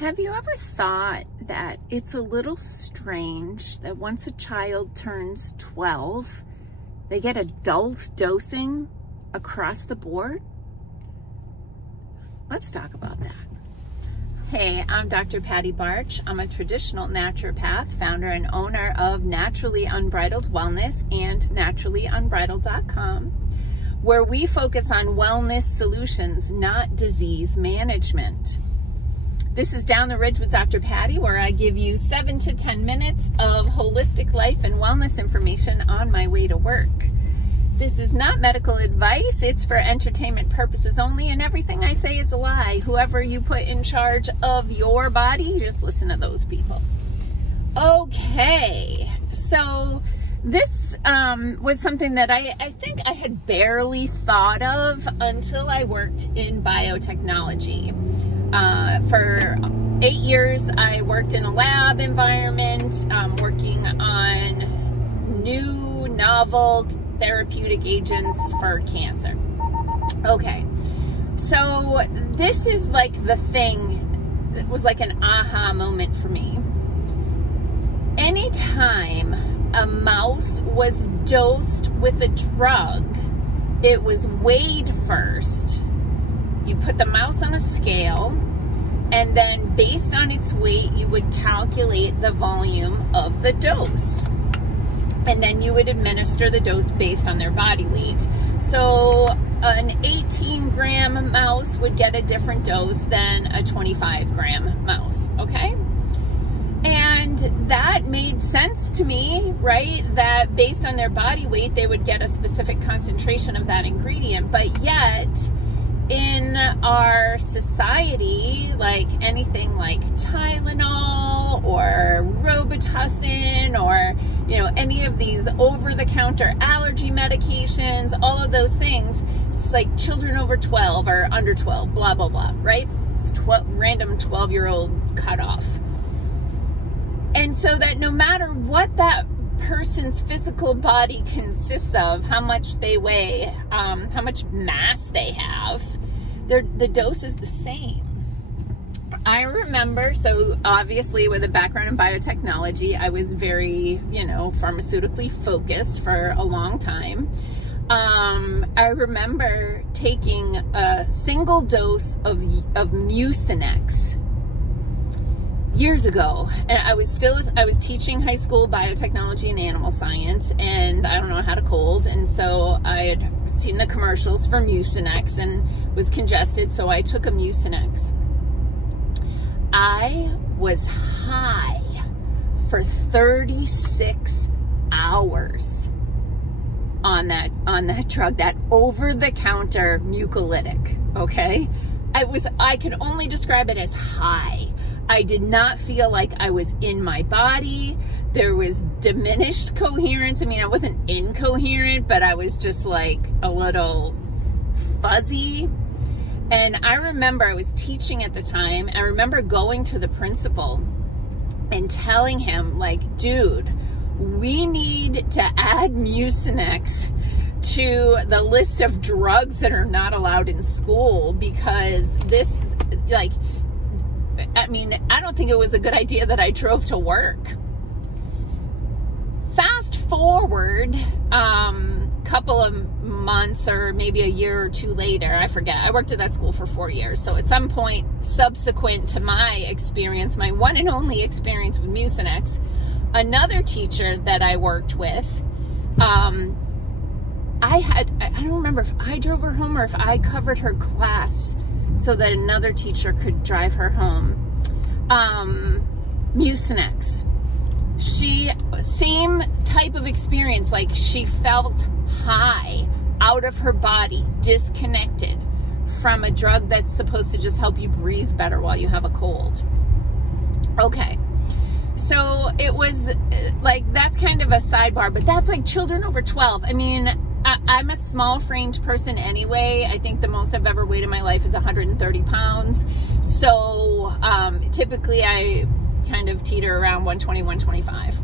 Have you ever thought that it's a little strange that once a child turns 12, they get adult dosing across the board? Let's talk about that. Hey, I'm Dr. Patty Barch. I'm a traditional naturopath, founder and owner of Naturally Unbridled Wellness and naturallyunbridled.com, where we focus on wellness solutions, not disease management. This is Down the Ridge with Dr. Patty, where I give you 7 to 10 minutes of holistic life and wellness information on my way to work. This is not medical advice. It's for entertainment purposes only, and everything I say is a lie. Whoever you put in charge of your body, just listen to those people. Okay, so this was something that I think I had barely thought of until I worked in biotechnology. For 8 years, I worked in a lab environment, working on new, novel therapeutic agents for cancer. Okay, so this is like the thing that was like an aha moment for me. Anytime a mouse was dosed with a drug, it was weighed first. You put the mouse on a scale, and then based on its weight, you would calculate the volume of the dose. And then you would administer the dose based on their body weight. So an 18-gram mouse would get a different dose than a 25-gram mouse, okay? And that made sense to me, right? That based on their body weight, they would get a specific concentration of that ingredient. But yet, in our society, like anything like Tylenol or Robitussin or, you know, any of these over-the-counter allergy medications, all of those things, it's like children over 12 or under 12, blah, blah, blah, right? It's random 12-year-old cutoff. And so that no matter what that person's physical body consists of, how much they weigh, how much mass they have, the dose is the same. I remember, so obviously with a background in biotechnology, I was very, pharmaceutically focused for a long time. I remember taking a single dose of Mucinex years ago, and I was teaching high school biotechnology and animal science, and I don't know how to cold, and so I had seen the commercials for Mucinex and was congested, so I took a Mucinex. I was high for 36 hours on that drug, that over-the-counter mucolytic, okay? I could only describe it as high. I did not feel like I was in my body. There was diminished coherence. I mean, I wasn't incoherent, but I was just like a little fuzzy. And I remember I was teaching at the time. I remember going to the principal and telling him, like, dude, we need to add Mucinex to the list of drugs that are not allowed in school, because this, like, I mean, I don't think it was a good idea that I drove to work. Fast forward couple of months or maybe a year or two later, I forget. I worked at that school for 4 years. So at some point subsequent to my experience, my one and only experience with Mucinex, another teacher that I worked with, I don't remember if I drove her home or if I covered her class so that another teacher could drive her home. Mucinex. Same type of experience, like she felt high, out of her body, disconnected from a drug that's supposed to just help you breathe better while you have a cold. Okay. So it was like, that's kind of a sidebar, but that's like children over 12. I mean, I'm a small framed person anyway. I think the most I've ever weighed in my life is 130 pounds. So typically I kind of teeter around 120, 125.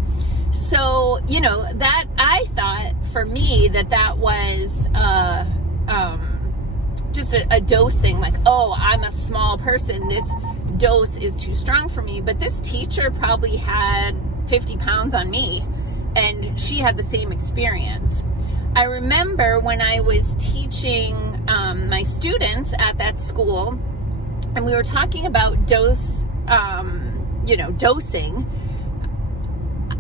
So, that I thought for me that was just a dose thing, like, oh, I'm a small person, this dose is too strong for me. But this teacher probably had 50 pounds on me, and she had the same experience. I remember when I was teaching my students at that school, and we were talking about dosing.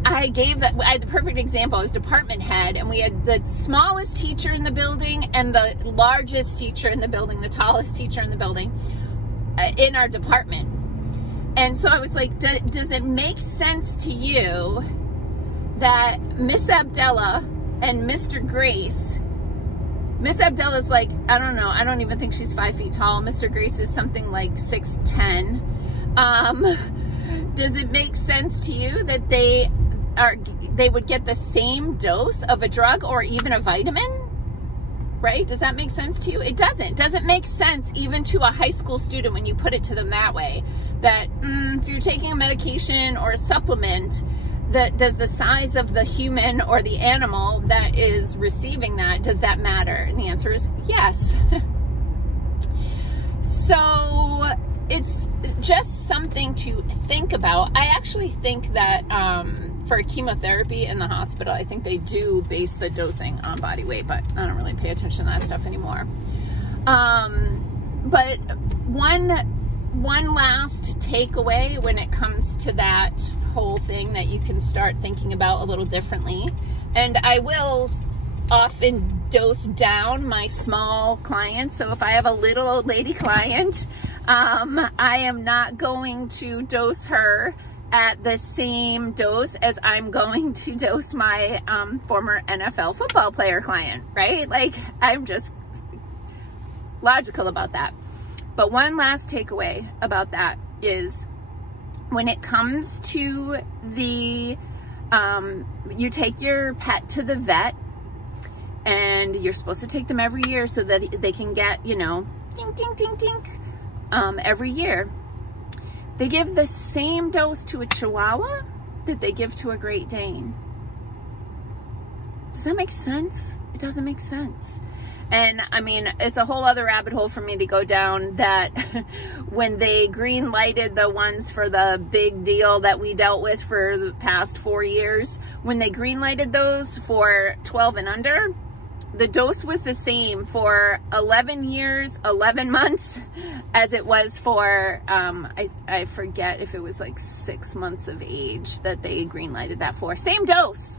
I had the perfect example. I was department head, and we had the smallest teacher in the building and the largest teacher in the building, the tallest teacher in the building in our department. And so I was like, does it make sense to you that Miss Abdella and Mr. Grace, Miss Abdella's like, I don't know, I don't even think she's 5 feet tall. Mr. Grace is something like 6'10". Does it make sense to you that they would get the same dose of a drug or even a vitamin? Right? Does that make sense to you? It doesn't. It doesn't make sense even to a high school student when you put it to them that way. That if you're taking a medication or a supplement, does the size of the human or the animal that is receiving that, does that matter? And the answer is yes. So it's just something to think about. I actually think that for chemotherapy in the hospital, I think they do base the dosing on body weight, but I don't really pay attention to that stuff anymore. But one last takeaway when it comes to that whole thing that you can start thinking about a little differently, and I will often dose down my small clients. So if I have a little old lady client, I am not going to dose her at the same dose as I'm going to dose my former NFL football player client, right? Like, I'm just logical about that. But one last takeaway about that is when it comes to the, you take your pet to the vet, and you're supposed to take them every year so that they can get, you know, ding, ding, ding, ding, every year. They give the same dose to a Chihuahua that they give to a Great Dane. Does that make sense? It doesn't make sense. And I mean, it's a whole other rabbit hole for me to go down, that when they green lighted the ones for the big deal that we dealt with for the past 4 years, when they green lighted those for 12 and under, the dose was the same for 11 years, 11 months as it was for, I forget if it was like 6 months of age that they green lighted that for. Same dose.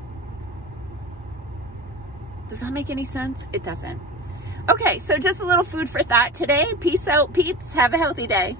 Does that make any sense? It doesn't. Okay, so just a little food for thought today. Peace out, peeps. Have a healthy day.